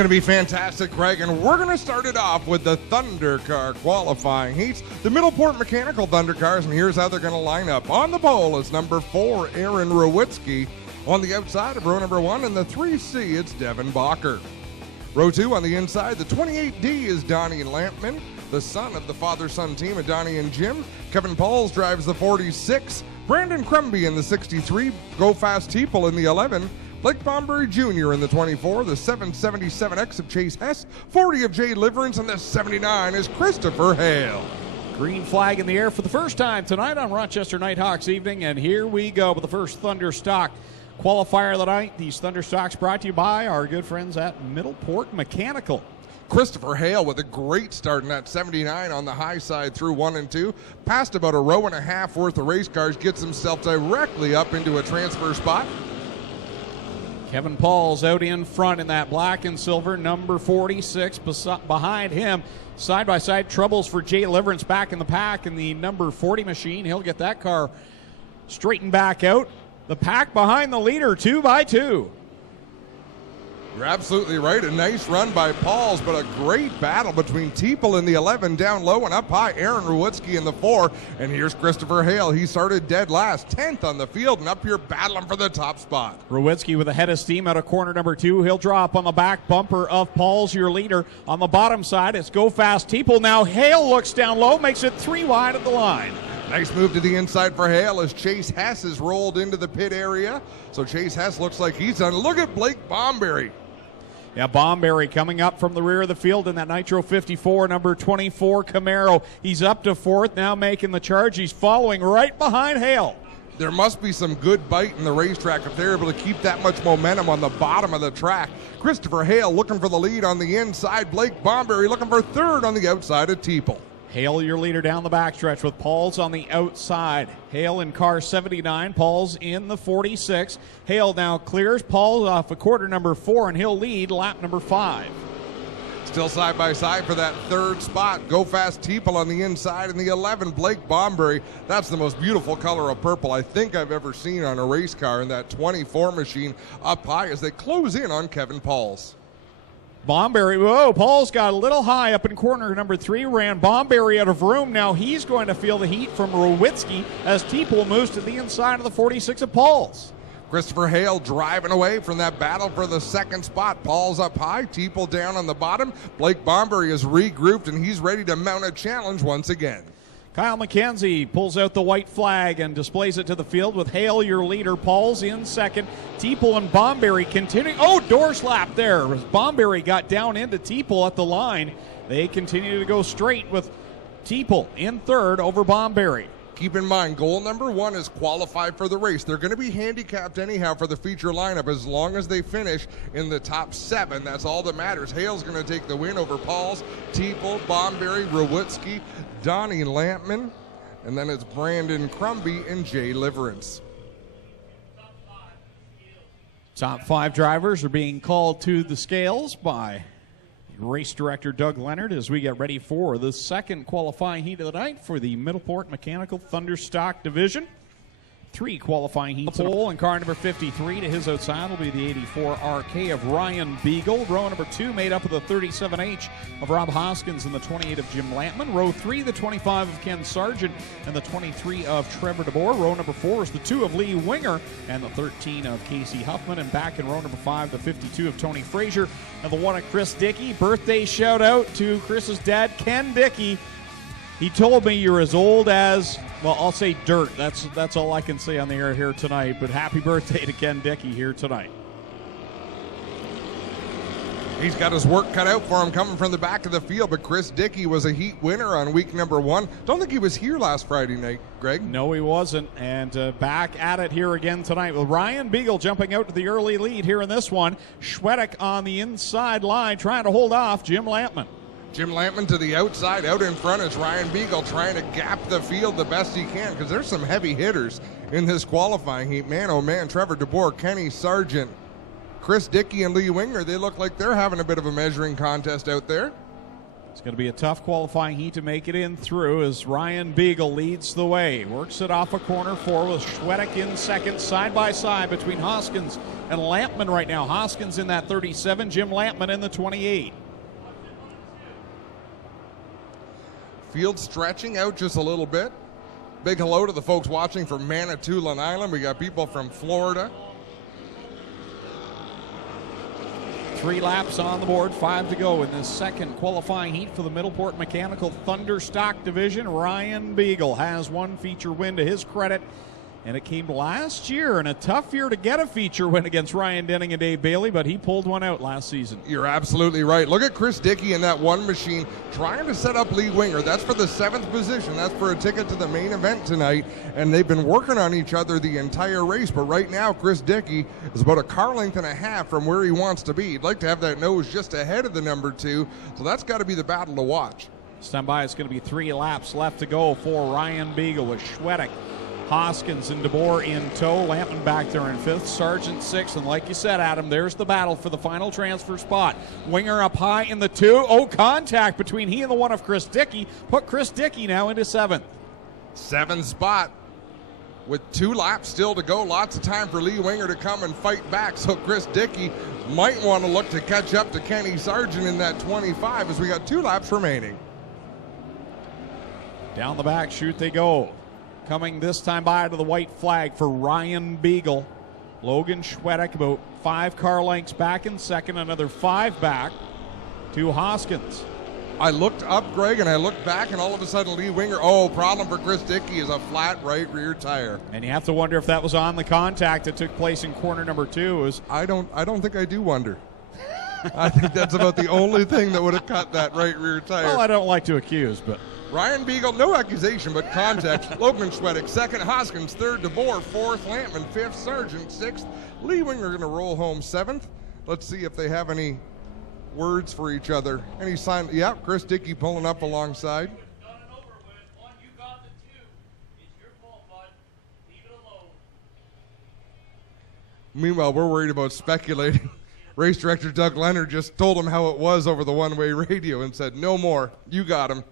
going to be fantastic, Greg, and we're going to start it off with the Thunder Car qualifying heats. The Middleport Mechanical Thunder Cars, and here's how they're going to line up. On the pole is number 4, Aaron Rowitsky. On the outside of row number 1, and the 3C, it's Devin Bacher. Row 2 on the inside, the 28D is Donnie Lampman, the son of the father-son team of Donnie and Jim. Kevin Pauls drives the 46. Brandon Crumby in the 63. Go Fast Teeple in the 11. Blake Bombury Jr. in the 24, the 777X of Chase Hess, 40 of Jay Liverance, and the 79 is Christopher Hale. Green flag in the air for the first time tonight on Rochester Nighthawks evening, and here we go with the first Thunderstock qualifier of the night. These Thunderstocks brought to you by our good friends at Middleport Mechanical. Christopher Hale with a great start in that 79 on the high side through 1 and 2. Passed about a row and a half worth of race cars, gets himself directly up into a transfer spot. Kevin Pauls out in front in that black and silver, number 46. Behind him, side-by-side troubles for Jay Liverance back in the pack in the number 40 machine. He'll get that car straightened back out. The pack behind the leader, 2 by 2. You're absolutely right. A nice run by Pauls, but a great battle between Teeple in the 11 down low, and up high Aaron Rowitsky in the 4. And here's Christopher Hale. He started dead last, 10th on the field, and up here battling for the top spot. Rowitsky with a head of steam out of corner number 2. He'll draw up on the back bumper of Pauls, your leader. On the bottom side, it's Go Fast Teeple. Now Hale looks down low, makes it 3 wide at the line. Nice move to the inside for Hale as Chase Hess is rolled into the pit area. So Chase Hess looks like he's done. Look at Blake Bombury. Yeah, Bombury coming up from the rear of the field in that Nitro 54, number 24 Camaro. He's up to 4th, now making the charge. He's following right behind Hale. There must be some good bite in the racetrack if they're able to keep that much momentum on the bottom of the track. Christopher Hale looking for the lead on the inside. Blake Bombury looking for 3rd on the outside of Teeple. Hale, your leader down the backstretch with Pauls on the outside. Hale in car 79, Pauls in the 46. Hale now clears Pauls off a quarter number 4, and he'll lead lap number 5. Still side by side for that 3rd spot. Go Fast Teeple on the inside, and the 11, Blake Bombury. That's the most beautiful color of purple I think I've ever seen on a race car in that 24 machine up high as they close in on Kevin Pauls. Bombury, whoa, Paul's got a little high up in corner number 3, ran Bombury out of room. Now he's going to feel the heat from Rowitsky as Teeple moves to the inside of the 46 of Paul's. Christopher Hale driving away from that battle for the 2nd spot. Paul's up high, Teeple down on the bottom. Blake Bombury is regrouped and he's ready to mount a challenge once again. Kyle McKenzie pulls out the white flag and displays it to the field with Hale, your leader. Paul's in 2nd. Teeple and Bombury continue. Oh, door slap there. Bombury got down into Teeple at the line. They continue to go straight with Teeple in 3rd over Bombury. Keep in mind, goal number 1 is qualify for the race. They're going to be handicapped anyhow for the feature lineup as long as they finish in the top 7. That's all that matters. Hale's going to take the win over Pauls, Teeple, Bombury, Rowitsky, Donnie Lampman, and then it's Brandon Crumby and Jay Liverance. Top 5 drivers are being called to the scales by race director Doug Leonard as we get ready for the 2nd qualifying heat of the night for the Middleport Mechanical Thunderstock division. 3 qualifying heats. Pole and car number 53 to his outside will be the 84 RK of Ryan Beagle. Row number 2 made up of the 37H of Rob Hoskins and the 28 of Jim Lampman. Row 3, the 25 of Ken Sargent and the 23 of Trevor DeBoer. Row number 4 is the 2 of Lee Winger and the 13 of Casey Huffman. And back in row number 5, the 52 of Tony Frazier and the 1 of Chris Dickey. Birthday shout out to Chris's dad, Ken Dickey. He told me you're as old as, well, I'll say dirt. That's all I can say on the air here tonight. But happy birthday to Ken Dickey here tonight. He's got his work cut out for him coming from the back of the field, but Chris Dickey was a heat winner on week number 1. Don't think he was here last Friday night, Greg. No, he wasn't. And back at it here again tonight with Ryan Beagle jumping out to the early lead here in this one. Schwedick on the inside line trying to hold off Jim Lampman. Jim Lampman to the outside. Out in front is Ryan Beagle trying to gap the field the best he can because there's some heavy hitters in this qualifying heat. Man, oh man, Trevor DeBoer, Kenny Sargent, Chris Dickey, and Lee Winger, they look like they're having a bit of a measuring contest out there. It's going to be a tough qualifying heat to make it in through as Ryan Beagle leads the way. Works it off a corner 4 with Schwedek in second, side by side between Hoskins and Lampman right now. Hoskins in that 37, Jim Lampman in the 28. Field stretching out just a little bit. Big hello to the folks watching from Manitoulin Island. We got people from Florida. 3 laps on the board, 5 to go in this second qualifying heat for the Middleport Mechanical Thunderstock division. Ryan Beagle has 1 feature win to his credit, and it came last year, and a tough year to get a feature win against Ryan Denning and Dave Bailey, but he pulled one out last season. You're absolutely right. Look at Chris Dickey in that one machine trying to set up Lee Winger. That's for the 7th position. That's for a ticket to the main event tonight, and they've been working on each other the entire race, but right now Chris Dickey is about a car length and a half from where he wants to be. He'd like to have that nose just ahead of the number 2, so that's got to be the battle to watch. Stand by. It's going to be 3 laps left to go for Ryan Beagle with Schwedek, Hoskins and DeBoer in tow. Lampman back there in 5th, Sargent 6th, and like you said, Adam, there's the battle for the final transfer spot. Winger up high in the 2. Oh, contact between he and the 1 of Chris Dickey. Put Chris Dickey now into 7th. 7th spot with 2 laps still to go. Lots of time for Lee Winger to come and fight back, so Chris Dickey might want to look to catch up to Kenny Sargent in that 25 as we got 2 laps remaining. Down the back chute they go. Coming this time by to the white flag for Ryan Beagle. Logan Schwedek about 5 car lengths back in second, another 5 back to Hoskins. I looked up, Greg, and I looked back, and all of a sudden Lee Winger, problem for Chris Dickey is a flat right rear tire. And you have to wonder if that was on the contact that took place in corner number 2. I don't think I do wonder. I think that's about the only thing that would have cut that right rear tire. Well, I don't like to accuse, but Ryan Beagle, no accusation, but context. Logan Schwedek, 2nd, Hoskins, 3rd, DeBoer, 4th, Lampman, 5th, Sargent, 6th. Lee Winger going to roll home 7th. Let's see if they have any words for each other. Any sign? Yeah, Chris Dickey pulling up alongside. Meanwhile, we're worried about speculating. Race director Doug Leonard just told him how it was over the one-way radio and said, no more. You got him.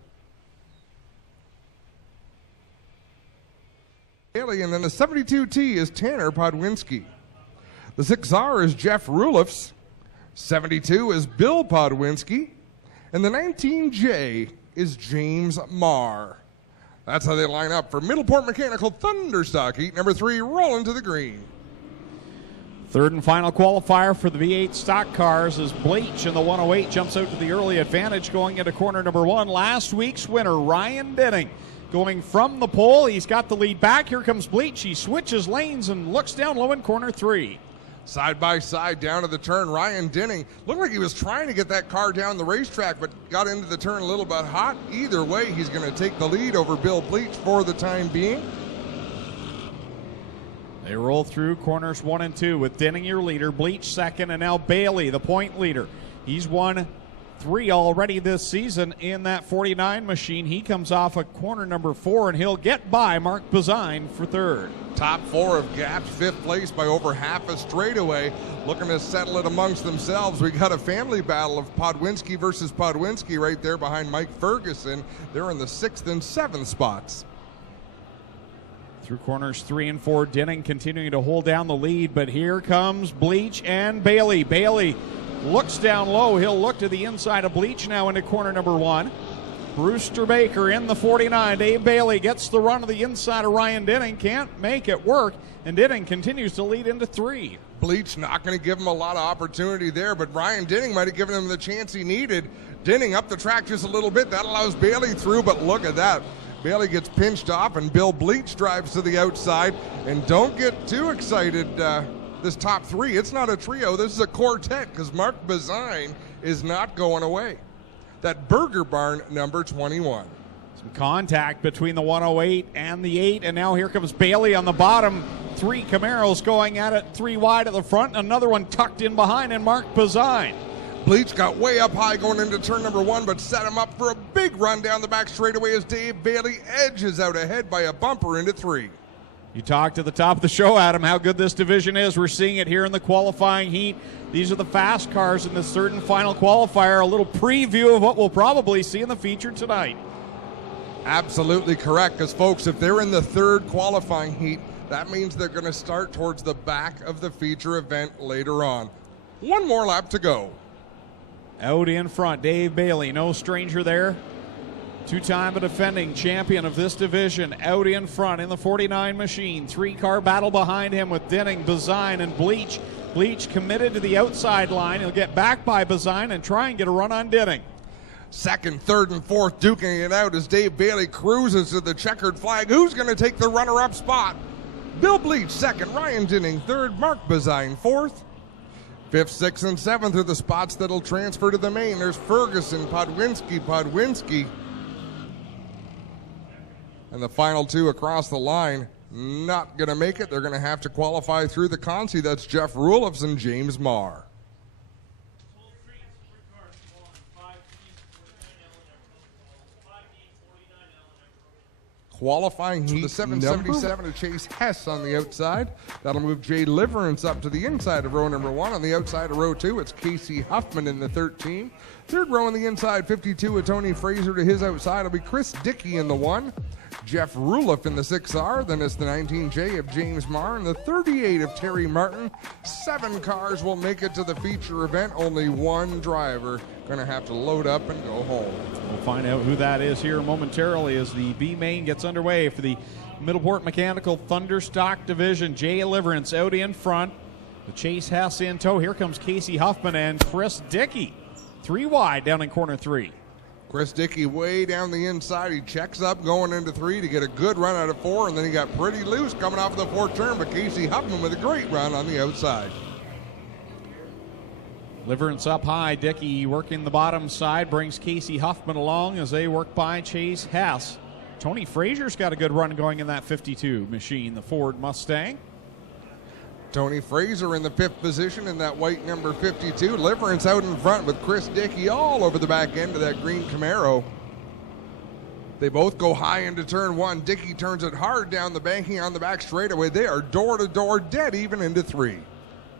And then the 72T is Tanner Podwinski. The 6R is Jeff Rulifs. 72 is Bill Podwinski. And the 19J is James Marr. That's how they line up for Middleport Mechanical Thunderstock Heat number 3, rolling to the green. 3rd and final qualifier for the V8 stock cars as Bleach in the 108 jumps out to the early advantage going into corner number 1. Last week's winner, Ryan Denning, going from the pole. He's got the lead back. Here comes Bleach. He switches lanes and looks down low in corner 3. Side by side down to the turn, Ryan Denning looked like he was trying to get that car down the racetrack, but got into the turn a little bit hot. Either way, he's going to take the lead over Bill Bleach for the time being. They roll through corners 1 and 2 with Denning your leader, Bleach second, and now Bailey, the point leader. He's won 3 already this season in that 49 machine. He comes off of corner number 4, and he'll get by Mark Bazine for 3rd. Top 4 of gaps, 5th place by over half a straightaway. Looking to settle it amongst themselves. We got a family battle of Podwinski versus Podwinski right there behind Mike Ferguson. They're in the 6th and 7th spots. Through corners 3 and 4, Denning continuing to hold down the lead, but here comes Bleach and Bailey. Bailey looks down low. He'll look to the inside of Bleach now into corner number 1. Brewster Baker in the 49. Dave Bailey gets the run of the inside of Ryan Denning. Can't make it work, and Denning continues to lead into 3. Bleach not going to give him a lot of opportunity there, but Ryan Denning might have given him the chance he needed. Denning up the track just a little bit. That allows Bailey through, but look at that. Bailey gets pinched off, and Bill Bleach drives to the outside. And don't get too excited, this top 3. It's not a trio. This is a quartet because Mark Bazine is not going away. That Burger Barn number 21. Some contact between the 108 and the 8, and now here comes Bailey on the bottom. 3 Camaros going at it, 3 wide at the front, another one tucked in behind, and Mark Bazine. Bleach got way up high going into turn number 1, but set him up for a big run down the back straightaway as Dave Bailey edges out ahead by a bumper into 3. You talked at the top of the show, Adam, how good this division is. We're seeing it here in the qualifying heat. These are the fast cars in this third and final qualifier. A little preview of what we'll probably see in the feature tonight. Absolutely correct, because folks, if they're in the third qualifying heat, that means they're going to start towards the back of the feature event later on. One more lap to go. Out in front, Dave Bailey, no stranger there. Two-time defending champion of this division, out in front in the 49 machine. Three-car battle behind him with Denning, Bazine, and Bleach. Bleach committed to the outside line. He'll get back by Bazine and try and get a run on Denning. Second, third, and fourth duking it out as Dave Bailey cruises to the checkered flag. Who's going to take the runner-up spot? Bill Bleach second, Ryan Denning third, Mark Bazine fourth. Fifth, sixth, and seventh are the spots that'll transfer to the main. There's Ferguson, Podwinski. And the final two across the line, not going to make it. They're going to have to qualify through the Consi. That's Jeff Rulifs and James Marr. Qualifying heat, the 777 of Chase Hess on the outside. That'll move Jay Liverance up to the inside of row number 1. On the outside of row 2, it's Casey Huffman in the 13. Third row on the inside, 52 of Tony Fraser to his outside. It'll be Chris Dickey in the 1. Jeff Ruliff in the 6R. Then it's the 19J of James Marr and the 38 of Terry Martin. 7 cars will make it to the feature event. Only one driver going to have to load up and go home. We'll find out who that is here momentarily as the B main gets underway for the Middleport Mechanical Thunderstock division. Jay Liverance out in front. The Chase Hess in tow. Here comes Casey Huffman and Chris Dickey. 3 wide down in corner 3. Chris Dickey way down the inside. He checks up going into 3 to get a good run out of 4, and then he got pretty loose coming off of the 4th turn, but Casey Huffman with a great run on the outside. Liverance up high. Dickey working the bottom side, brings Casey Huffman along as they work by Chase Hess. Tony Fraser's got a good run going in that 52 machine, the Ford Mustang. Tony Fraser in the 5th position in that white number 52. Liverance out in front with Chris Dickey all over the back end of that green Camaro. They both go high into turn 1. Dickey turns it hard down the banking on the back straightaway. They are door-to-door dead even into 3.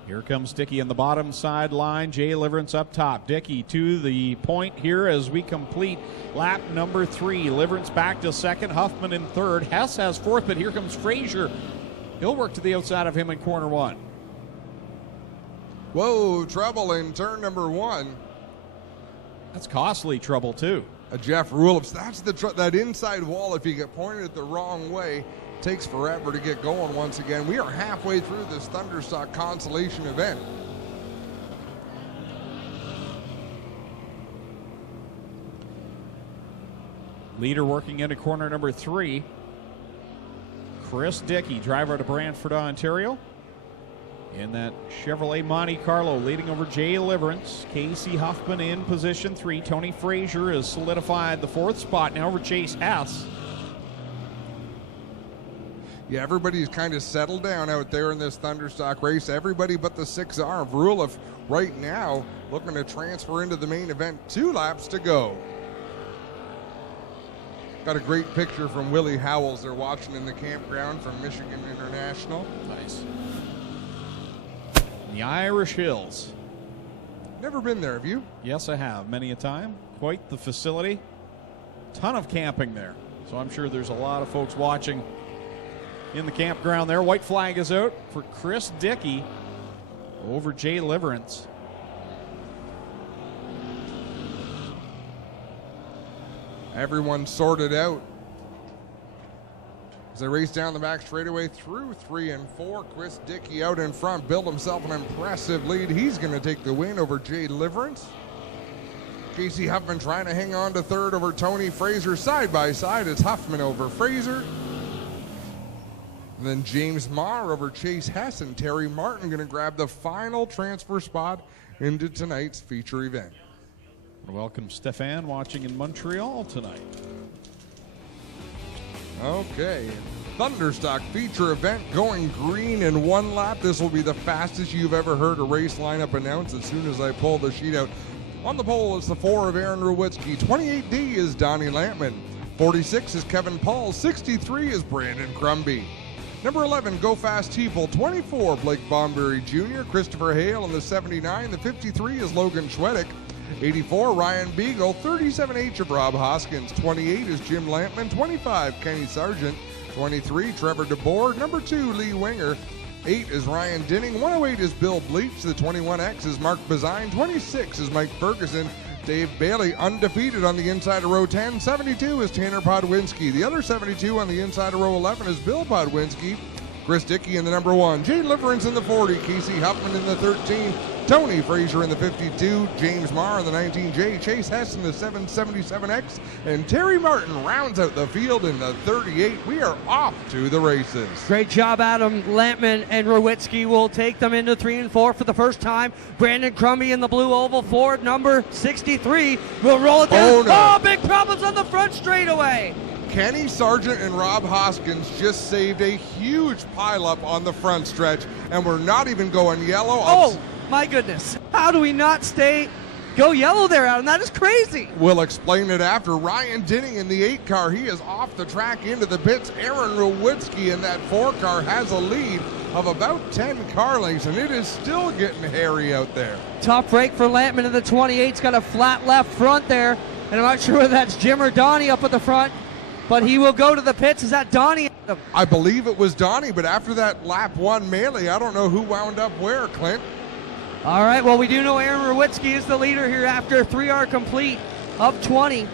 Here comes Dickey in the bottom sideline. Jay Liverance up top. Dickey to the point here as we complete lap number 3. Liverance back to second. Huffman in third. Hess has 4th, but here comes Fraser. He'll work to the outside of him in corner 1. Whoa, trouble in turn number 1. That's costly trouble, too. Jeff Rulips, that's that inside wall. If you get pointed it the wrong way, takes forever to get going once again. We are halfway through this Thunderstock consolation event. Leader working into corner number 3. Chris Dickey, driver out of Brantford, Ontario. In that Chevrolet Monte Carlo, leading over Jay Liverance. Casey Huffman in position 3. Tony Fraser has solidified the 4th spot now over Chase Hess. Yeah, everybody's kind of settled down out there in this Thunderstock race. Everybody but the 6R of Ruliff right now looking to transfer into the main event. 2 laps to go. Got a great picture from Willie Howells. They're watching in the campground from Michigan International. Nice. The Irish Hills. Never been there, have you? Yes, I have, many a time. Quite the facility. Ton of camping there. So I'm sure there's a lot of folks watching in the campground there. White flag is out for Chris Dickey over Jay Liverance. Everyone sorted out as they race down the back straightaway through 3 and 4. Chris Dickey out in front, built himself an impressive lead. He's going to take the win over Jay Liverance. Casey Huffman trying to hang on to 3rd over Tony Fraser. Side by side, it's Huffman over Fraser. And then James Marr over Chase Hess, and Terry Martin going to grab the final transfer spot into tonight's feature event. Welcome Stefan watching in Montreal tonight. Okay, Thunderstock feature event going green in 1 lap. This will be the fastest you've ever heard a race lineup announced as soon as I pull the sheet out. On the pole is the 4 of Aaron Rowitsky. 28D is Donnie Lampman. 46 is Kevin Paul. 63 is Brandon Crumby. Number 11, Go Fast Teeple. 24, Blake Bomberry Jr. Christopher Hale in the 79. The 53 is Logan Schwedick. 84, Ryan Beagle. 37H of Rob Hoskins. 28 is Jim Lampman. 25, Kenny Sargent. 23, Trevor DeBoer. Number 2, Lee Winger. 8 is Ryan Dinning. 108 is Bill Bleach. The 21X is Mark Bazine. 26 is Mike Ferguson. Dave Bailey undefeated on the inside of row 10. 72 is Tanner Podwinski. The other 72 on the inside of row 11 is Bill Podwinski. Chris Dickey in the number 1. Jay Liverance in the 40. Casey Huffman in the 13. Tony Frazier in the 52. James Marr in the 19J. Chase Hess in the 777X. And Terry Martin rounds out the field in the 38. We are off to the races. Great job, Adam. Lampman and Rowitsky will take them into 3 and 4 for the first time. Brandon Crumby in the blue oval Ford, number 63, will roll it down. Oh, big problems on the front straightaway. Kenny Sargent and Rob Hoskins just saved a huge pileup on the front stretch, and we're not even going yellow. Oh, my goodness. How do we not go yellow there, Adam? That is crazy. We'll explain it after. Ryan Dinning in the 8 car. He is off the track into the pits. Aaron Rowitsky in that 4 car has a lead of about 10 car lengths, and it is still getting hairy out there. Tough break for Lampman in the 28's got a flat left front there, and I'm not sure whether that's Jim or Donnie up at the front, but he will go to the pits. Is that Donnie? I believe it was Donnie, but after that lap 1 melee, I don't know who wound up where, Clint. All right, well, we do know Aaron Rowitsky is the leader here after 3 are complete, up 20.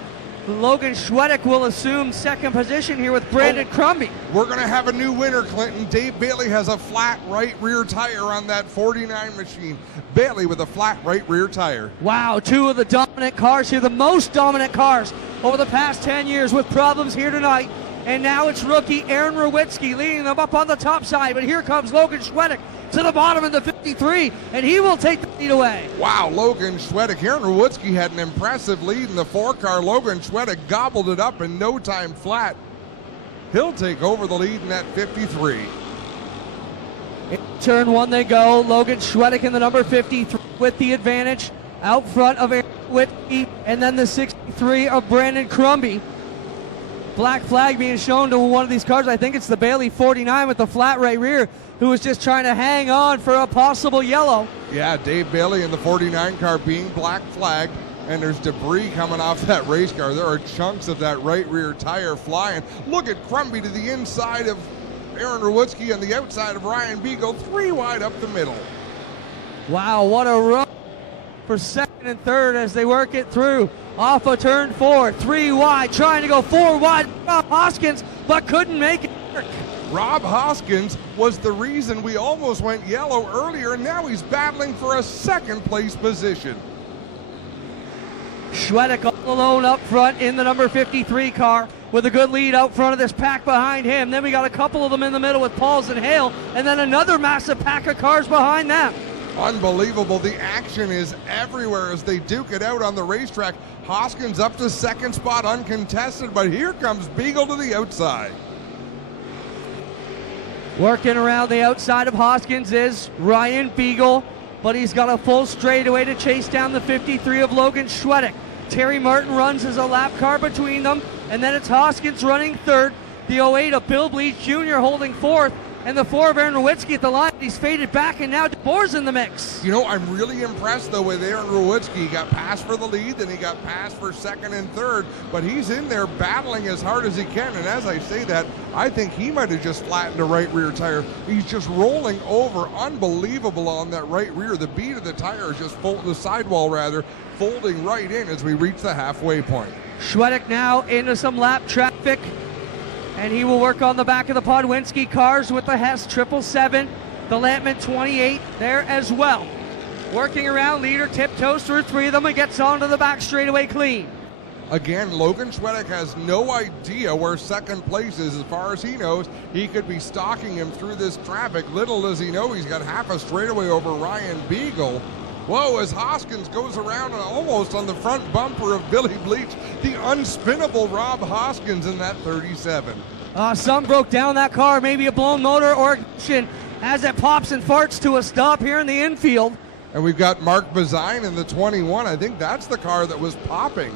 Logan Schwedick will assume second position here with Brandon Crumby. We're going to have a new winner, Clinton. Dave Bailey has a flat right rear tire on that 49 machine. Bailey with a flat right rear tire. Wow, 2 of the dominant cars here, the most dominant cars over the past 10 years with problems here tonight. And now it's rookie Aaron Rowitsky leading them up on the top side. But here comes Logan Schwedick to the bottom in the 53, and he will take the lead away. Wow, Logan Schwedick. Aaron Rowitsky had an impressive lead in the 4 car. Logan Schwedick gobbled it up in no time flat. He'll take over the lead in that 53. In turn 1 they go. Logan Schwedick in the number 53 with the advantage out front of Aaron Rowitsky, and then the 63 of Brandon Crumby. Black flag being shown to one of these cars. I think it's the Bailey 49 with the flat right rear, who was just trying to hang on for a possible yellow. Yeah, Dave Bailey in the 49 car being black flagged, and there's debris coming off that race car. There are chunks of that right rear tire flying. Look at Crumby to the inside of Aaron Rowitsky and the outside of Ryan Beagle, 3 wide up the middle. Wow, what a run for second and third as they work it through. Off of turn 4, 3 wide, trying to go 4 wide. Rob Hoskins, but couldn't make it work. Rob Hoskins was the reason we almost went yellow earlier, and now he's battling for a second place position. Schwedick all alone up front in the number 53 car with a good lead out front of this pack behind him. Then we got a couple of them in the middle with Pauls and Hale, and then another massive pack of cars behind them. Unbelievable. The action is everywhere as they duke it out on the racetrack. Hoskins up to second spot uncontested, but here comes Beagle to the outside. Working around the outside of Hoskins is Ryan Beagle, but he's got a full straightaway to chase down the 53 of Logan Schwedick. Terry Martin runs as a lap car between them, and then it's Hoskins running third. The 08 of Bill Bleach Jr. holding fourth, and the 4 of Aaron Rowitsky at the line. He's faded back, and now DeBoer's in the mix. You know, I'm really impressed, though, with Aaron Rowitsky. He got passed for the lead, then he got passed for second and third, but he's in there battling as hard as he can, and as I say that, I think he might have just flattened a right rear tire. He's just rolling over. Unbelievable on that right rear. The bead of the tire is just the sidewall, rather, folding right in as we reach the halfway point. Schwedick now into some lap traffic, and he will work on the back of the Podwinski cars with the Hess 777, the Lampman 28 there as well. Working around, leader tiptoes through 3 of them and gets onto the back straightaway clean. Again, Logan Schwedick has no idea where second place is. As far as he knows, he could be stalking him through this traffic. Little does he know he's got half a straightaway over Ryan Beagle. Whoa, as Hoskins goes around and almost on the front bumper of Billy Bleach, the unspinnable Rob Hoskins in that 37. Some broke down that car, maybe a blown motor or ignition as it pops and farts to a stop here in the infield. And we've got Mark Bazine in the 21. I think that's the car that was popping.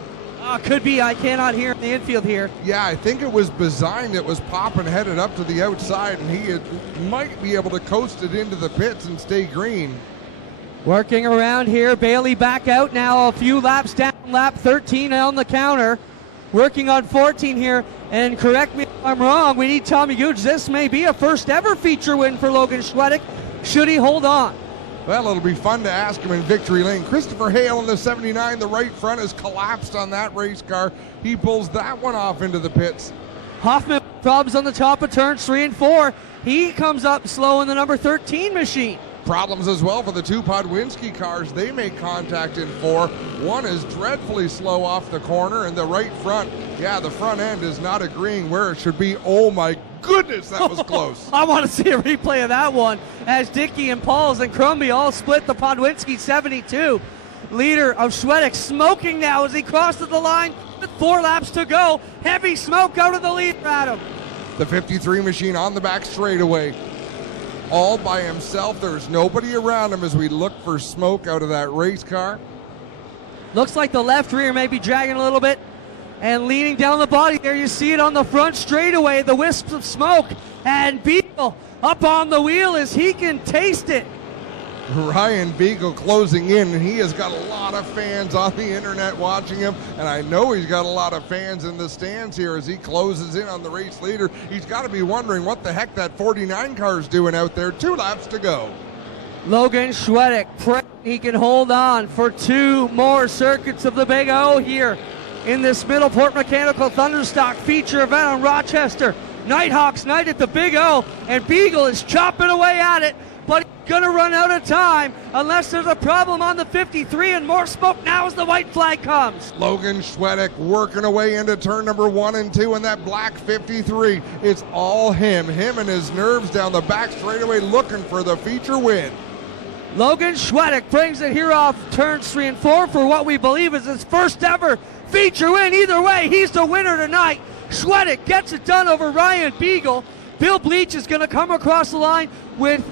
Could be. I cannot hear in the infield here. Yeah, I think it was Bazine that was popping, headed up to the outside, and he might be able to coast it into the pits and stay green. Working around here, Bailey back out now, a few laps down, lap 13 on the counter. Working on 14 here, and correct me if I'm wrong, we need Tommy Gooch. This may be a first ever feature win for Logan Schwedek. Should he hold on? Well, it'll be fun to ask him in victory lane. Christopher Hale in the 79, the right front has collapsed on that race car. He pulls that one off into the pits. Hoffman problems on the top of turns 3 and 4. He comes up slow in the number 13 machine. Problems as well for the two Podwinski cars. They make contact in 4. One is dreadfully slow off the corner, and the right front, yeah, the front end is not agreeing where it should be. Oh my goodness, that was close. I want to see a replay of that one as Dickey and Pauls and Crumby all split the Podwinski 72. Leader of Schwedek smoking now as he crosses the line with 4 laps to go. Heavy smoke out of the lead, Adam. The 53 machine on the back straightaway. All by himself. There's nobody around him as we look for smoke out of that race car. Looks like the left rear may be dragging a little bit and leaning down the body. There you see it on the front straightaway, the wisps of smoke. And Beagle up on the wheel as he can taste it. Ryan Beagle closing in, and he has got a lot of fans on the internet watching him, and I know he's got a lot of fans in the stands here as he closes in on the race leader. He's got to be wondering what the heck that 49 car is doing out there. 2 laps to go. Logan Schwedek, he can hold on for 2 more circuits of the Big O here in this Middleport Mechanical Thunderstock feature event on Rochester. Nighthawks night at the Big O, and Beagle is chopping away at it, but he's going to run out of time unless there's a problem on the 53 and more smoke now as the white flag comes. Logan Schwedek working away into turn number 1 and 2 in that black 53. It's all him and his nerves down the back straightaway looking for the feature win. Logan Schwedek brings it here off turns 3 and 4 for what we believe is his first ever feature win. Either way, he's the winner tonight. Schwedek gets it done over Ryan Beagle. Bill Bleach is going to come across the line with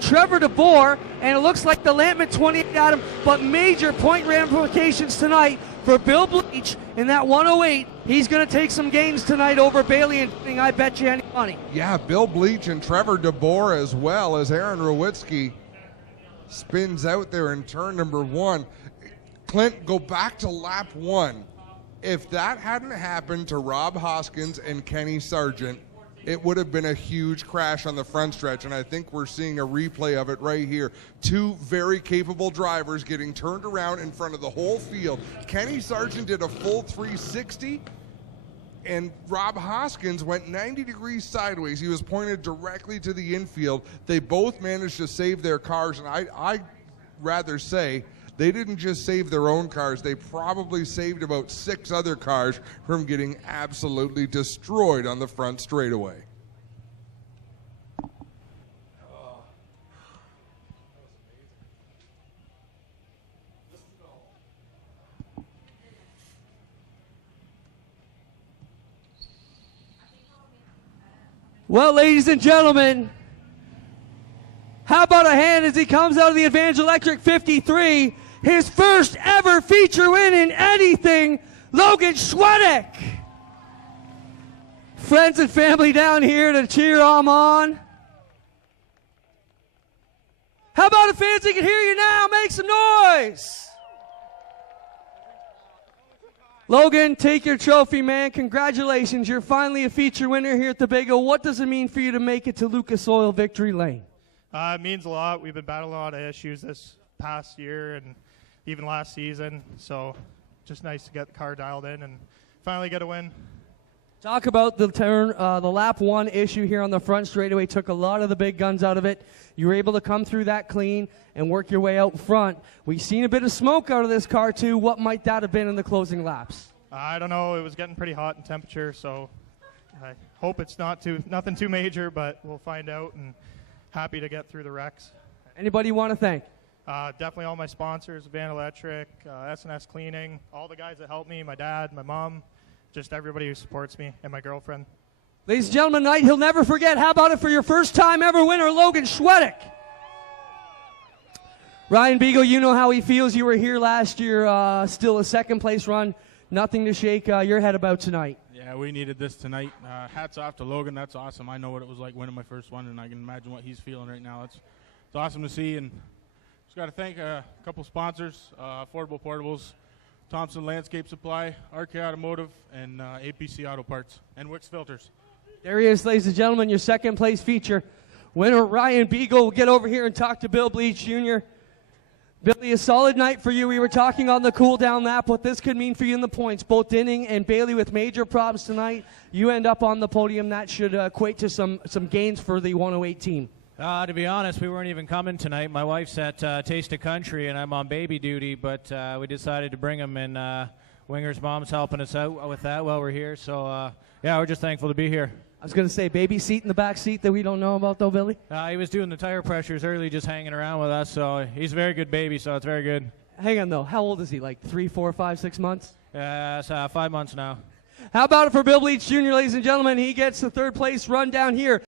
Trevor DeBoer, and it looks like the Lampman 28 at him, but major point ramifications tonight for Bill Bleach in that 108. He's going to take some gains tonight over Bailey and I bet you any money. Yeah, Bill Bleach and Trevor DeBoer as well as Aaron Rowitsky spins out there in turn number 1. Clint, go back to lap 1. If that hadn't happened to Rob Hoskins and Kenny Sargent, it would have been a huge crash on the front stretch, and I think we're seeing a replay of it right here. 2 very capable drivers getting turned around in front of the whole field. Kenny Sargent did a full 360, and Rob Hoskins went 90 degrees sideways. He was pointed directly to the infield. They both managed to save their cars, and I'd rather say they didn't just save their own cars, they probably saved about 6 other cars from getting absolutely destroyed on the front straightaway. Well, ladies and gentlemen, how about a hand as he comes out of the Advantage Electric 53, his first ever feature win in anything, Logan Schwedek. Friends and family down here to cheer him on. How about the fans that can hear you now? Make some noise. Logan, take your trophy, man. Congratulations. You're finally a feature winner here at the Big O. What does it mean for you to make it to Lucas Oil Victory Lane? It means a lot. We've been battling a lot of issues this past year and even last season. So just nice to get the car dialed in and finally get a win. Talk about the lap 1 issue here on the front straightaway. Took a lot of the big guns out of it. You were able to come through that clean and work your way out front. We've seen a bit of smoke out of this car too. What might that have been in the closing laps? I don't know. It was getting pretty hot in temperature, so I hope it's nothing too major, but we'll find out, and happy to get through the wrecks. Anybody you want to thank? Definitely all my sponsors, Van Electric, S&S Cleaning, all the guys that helped me, my dad, my mom, just everybody who supports me, and my girlfriend. Ladies and gentlemen, tonight he'll never forget. How about it for your first time ever winner, Logan Schwedek? Ryan Beagle, you know how he feels. You were here last year, still a second place run. Nothing to shake your head about tonight. Yeah, we needed this tonight. Hats off to Logan. That's awesome. I know what it was like winning my first one, and I can imagine what he's feeling right now. It's awesome to see, and just got to thank a couple sponsors, Affordable Portables, Thompson Landscape Supply, RK Automotive, and APC Auto Parts, and Wix Filters. There he is, ladies and gentlemen, your second place feature. Winner Ryan Beagle will get over here and talk to Bill Bleach Jr. Billy, a solid night for you. We were talking on the cool-down lap what this could mean for you in the points. Both Dinning and Bailey with major problems tonight. You end up on the podium. That should equate to some gains for the 108 team. To be honest, we weren't even coming tonight. My wife's at Taste of Country, and I'm on baby duty, but we decided to bring him, and Winger's mom's helping us out with that while we're here. So, yeah, we're just thankful to be here. I was going to say, baby seat in the back seat that we don't know about, though, Billy? He was doing the tire pressures early, just hanging around with us, so he's a very good baby, so it's very good. Hang on, though. How old is he? Like 3, 4, 5, 6 months? It's 5 months now. How about it for Bill Bleach Jr., ladies and gentlemen? He gets the third place run down here.